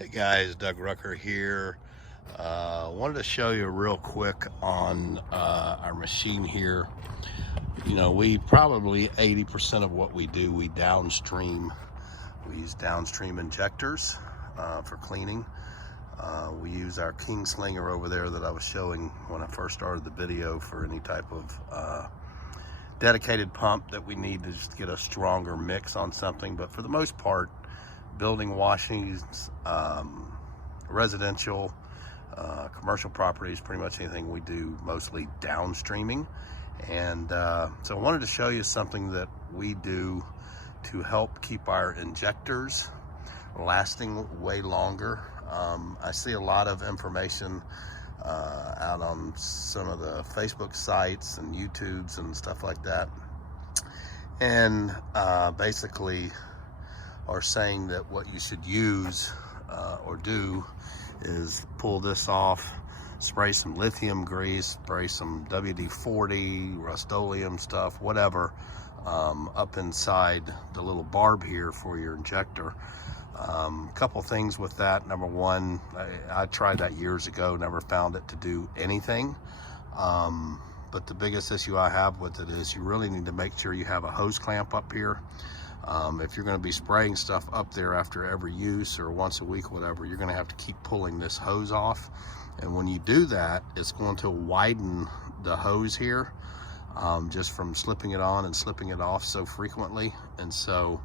Hey guys, Doug Rucker here. Wanted to show you real quick on our machine here. You know, we probably 80% of what we do, we downstream. We use downstream injectors for cleaning. We use our King Slinger over there that I was showing when I first started the video for any type of dedicated pump that we need to just get a stronger mix on something. But for the most part, building washings, residential, commercial properties, pretty much anything we do, mostly downstreaming. And so I wanted to show you something that we do to help keep our injectors lasting way longer. I see a lot of information out on some of the Facebook sites and YouTubes and stuff like that, and basically are saying that what you should use or do is pull this off, spray some lithium grease, spray some WD-40, Rust-Oleum stuff, whatever, up inside the little barb here for your injector. Couple things with that. Number one, I tried that years ago, never found it to do anything. But the biggest issue I have with it is you really need to make sure you have a hose clamp up here. If you're going to be spraying stuff up there after every use or once a week, whatever, you're going to have to keep pulling this hose off. And when you do that, it's going to widen the hose here, just from slipping it on and slipping it off so frequently. And so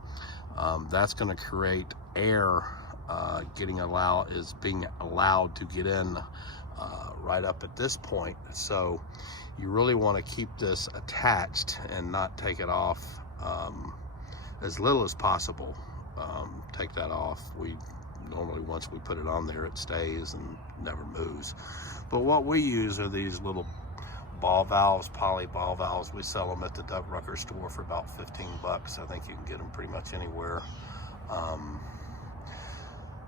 that's going to create air being allowed to get in right up at this point. So you really want to keep this attached and not take it off as little as possible. Take that off. We normally, once we put it on there, it stays and never moves. But what we use are these little ball valves, poly ball valves. We sell them at the Doug Rucker store for about 15 bucks. I think you can get them pretty much anywhere.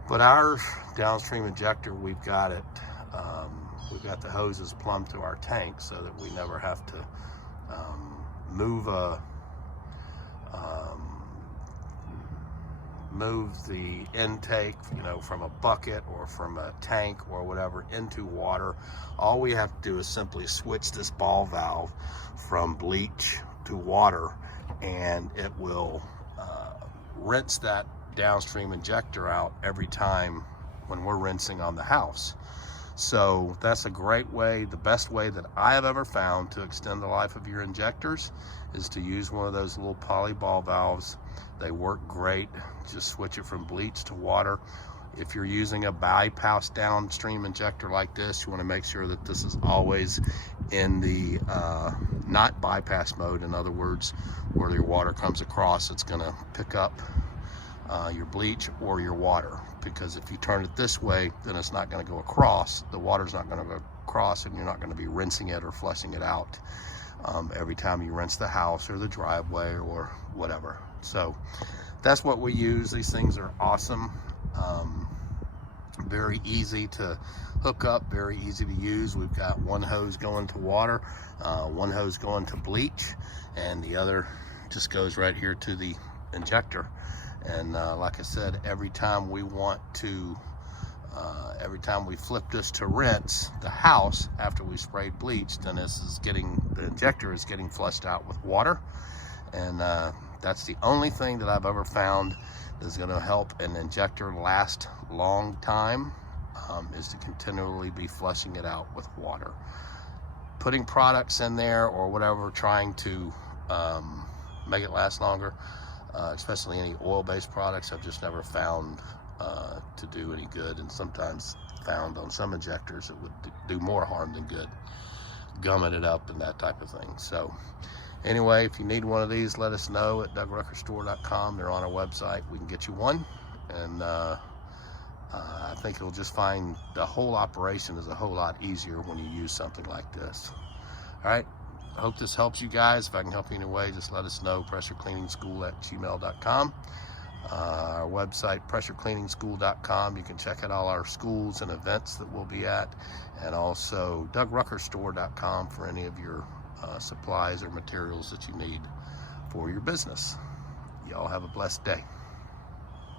But our downstream injector, we've got it. We've got the hoses plumbed to our tank so that we never have to move the intake, you know, from a bucket or from a tank or whatever into water. All we have to do is simply switch this ball valve from bleach to water, and it will rinse that downstream injector out every time when we're rinsing on the house. So that's a great way. The best way that I have ever found to extend the life of your injectors is to use one of those little poly ball valves. They work great. Just switch it from bleach to water. If you're using a bypass downstream injector like this, you want to make sure that this is always in the not bypass mode. In other words, where your water comes across, it's going to pick up your bleach or your water, because if you turn it this way, then it's not going to go across. The water's not going to go across, and you're not going to be rinsing it or flushing it out every time you rinse the house or the driveway or whatever. So that's what we use. These things are awesome. Very easy to hook up, very easy to use. We've got one hose going to water, one hose going to bleach, and the other just goes right here to the injector. And like I said, every time we flip this to rinse the house after we sprayed bleach, then the injector is getting flushed out with water. And that's the only thing that I've ever found that's going to help an injector last a long time, is to continually be flushing it out with water. Putting products in there or whatever, trying to make it last longer, especially any oil-based products, I've just never found to do any good, and sometimes found on some injectors it would do more harm than good, gumming it up and that type of thing. So anyway, if you need one of these, let us know at DougRuckerStore.com. They're on our website. We can get you one, and I think you'll just find the whole operation is a whole lot easier when you use something like this. All right. I hope this helps you guys. If I can help you in any way, just let us know. PressureCleaningschool@gmail.com. Our website, PressureCleaningschool.com. You can check out all our schools and events that we'll be at, and also DougRuckerStore.com for any of your supplies or materials that you need for your business. Y'all have a blessed day.